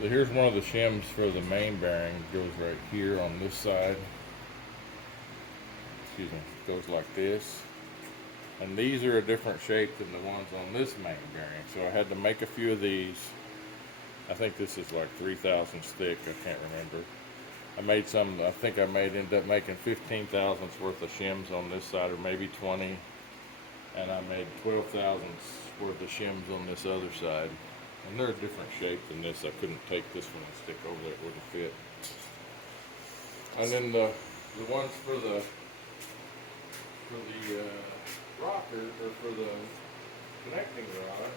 So here's one of the shims for the main bearing. It goes right here on this side. Excuse me. It goes like this. And these are a different shape than the ones on this main bearing. So I had to make a few of these. I think this is like 3/1000 thick. I can't remember. I made some. I think I ended up making 15 thousandths worth of shims on this side, or maybe 20. And I made 12 thousandths worth of shims on this other side. And they're a different shape than this. I couldn't take this one and stick over there; it wouldn't fit. And then the ones for the rocker, or for the connecting rod,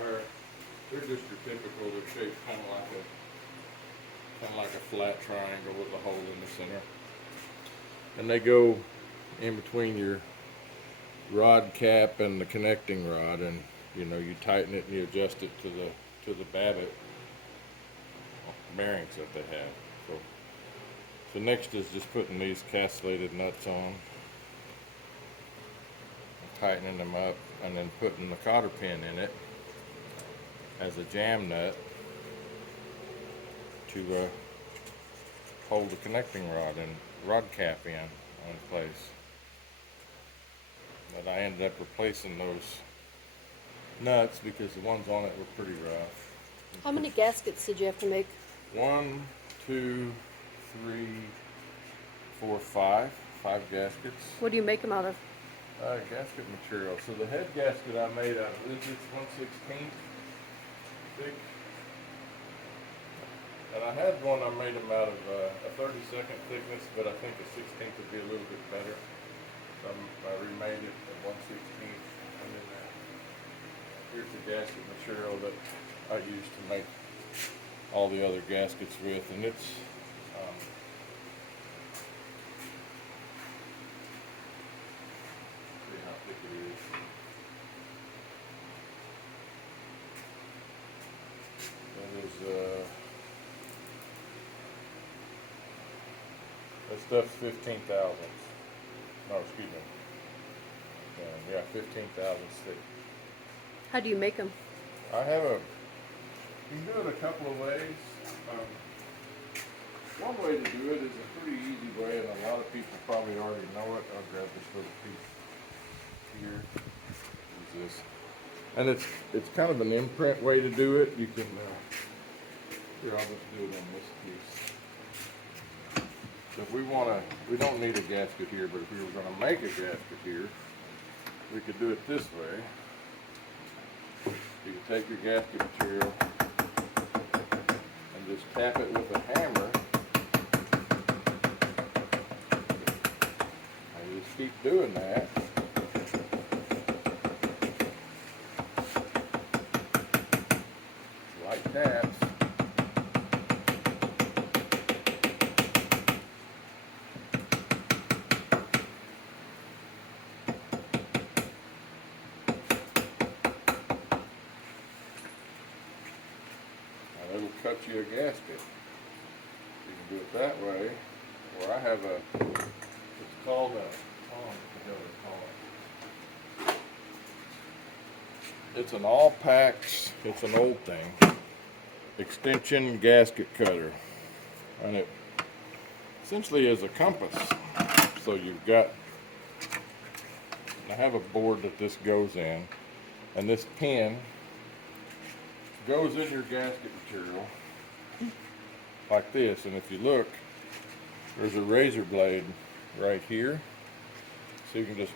are they're just your typical. They're shaped kind of like a flat triangle with a hole in the center, and they go in between your rod cap and the connecting rod, and you tighten it and you adjust it to the babbitt bearings that they have. So next is just putting these castellated nuts on, tightening them up, and then putting the cotter pin in it as a jam nut to hold the connecting rod and rod cap in place. But I ended up replacing those nuts because the ones on it were pretty rough. How many gaskets did you have to make? 1, 2, 3, 4, 5. 5 gaskets. What do you make them out of? Gasket material. So the head gasket I made out of this is 1/16 thick. And I had one I made them out of a 32nd thickness, but I think a 16th would be a little bit better. So I remade it at 1/16. And then here's the gasket material that I used to make all the other gaskets with, and it's see how thick it is. That is that stuff's 15 thousandths. No, excuse me. Yeah, 15 thousandths thick. How do you make them? I have a. You can do it a couple of ways. One way to do it is a pretty easy way, and a lot of people probably already know it. I'll grab this little piece here. Use this, and it's kind of an imprint way to do it. You can here, I'll just do it on this piece. So if we don't need a gasket here, but if we were going to make a gasket here, we could do it this way. You can take your gasket material and just tap it with a hammer, and you just keep doing that. Light taps. And it'll cut you a gasket. You can do it that way, or I have it's called a, it's an all-packs, it's an old thing, extension gasket cutter, and it essentially is a compass. So I have a board that this goes in, and this pin goes in your gasket material like this, and if you look, there's a razor blade right here, so you can just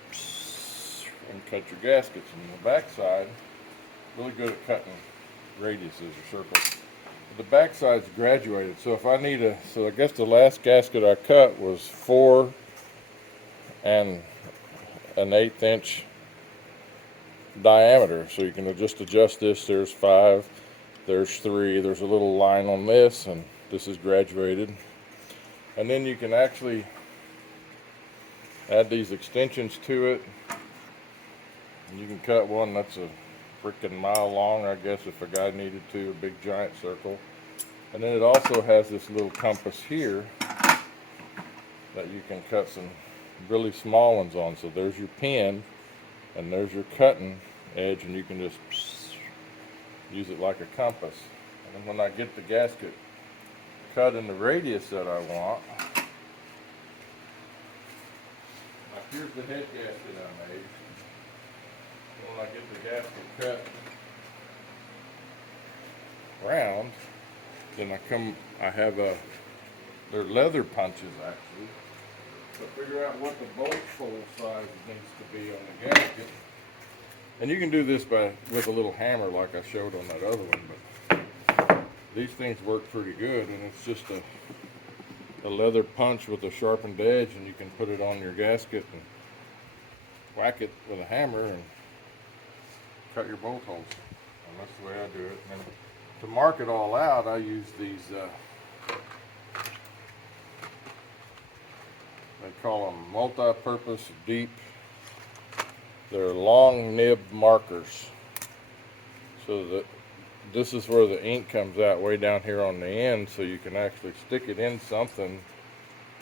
and cut your gaskets. And the back side, really good at cutting radiuses or circles. The back side's graduated, so if I need so I guess the last gasket I cut was 4 and an 1/8 inch diameter. So you can just adjust this. There's 5, there's 3, there's a little line on this, and this is graduated. And then you can actually add these extensions to it. And you can cut one that's a freaking mile long, I guess, if a guy needed to, a big giant circle. And then it also has this little compass here that you can cut some really small ones on. So there's your pin, and there's your cutting edge, and you can just use it like a compass. And then when I get the gasket cut in the radius that I want, now here's the head gasket I made. When I get the gasket cut round, then I have they're leather punches actually. So figure out what the bolt hole size needs to be on the gasket. And you can do this with a little hammer like I showed on that other one, but these things work pretty good, and it's just a leather punch with a sharpened edge, and you can put it on your gasket and whack it with a hammer and cut your bolt holes. And that's the way I do it. And to mark it all out, I use these, they call them multi-purpose deep. They're long nib markers. So that this is where the ink comes out way down here on the end, so you can actually stick it in something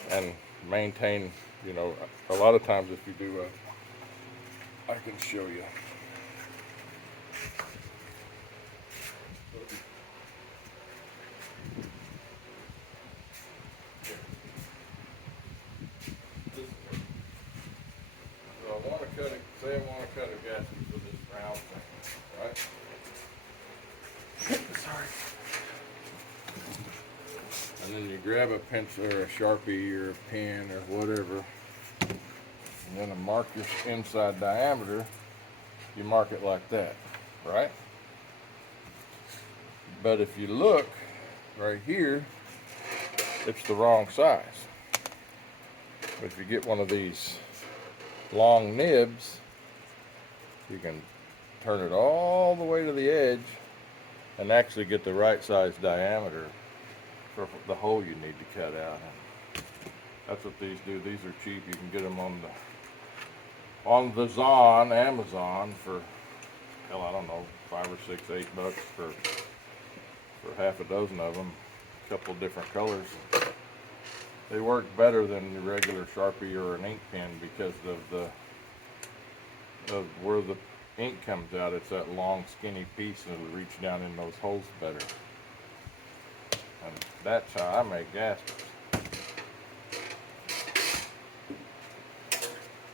and maintain, you know, a lot of times if you do I can show you. So I want to cut it, say I want to cut a gasket for this round thing, right? Sorry. And then you grab a pencil or a Sharpie or a pen or whatever, and then to mark your inside diameter, you mark it like that, right? But if you look right here, it's the wrong size. But if you get one of these long nibs, you can turn it all the way to the edge and actually get the right size diameter for the hole you need to cut out. And that's what these do. These are cheap. You can get them on the Amazon for, hell, I don't know, $5 or $6, $8 for half a dozen of them, a couple of different colors. They work better than the regular Sharpie or an ink pen because of where the ink comes out. It's that long skinny piece, and it'll reach down in those holes better. And that's how I make gaskets.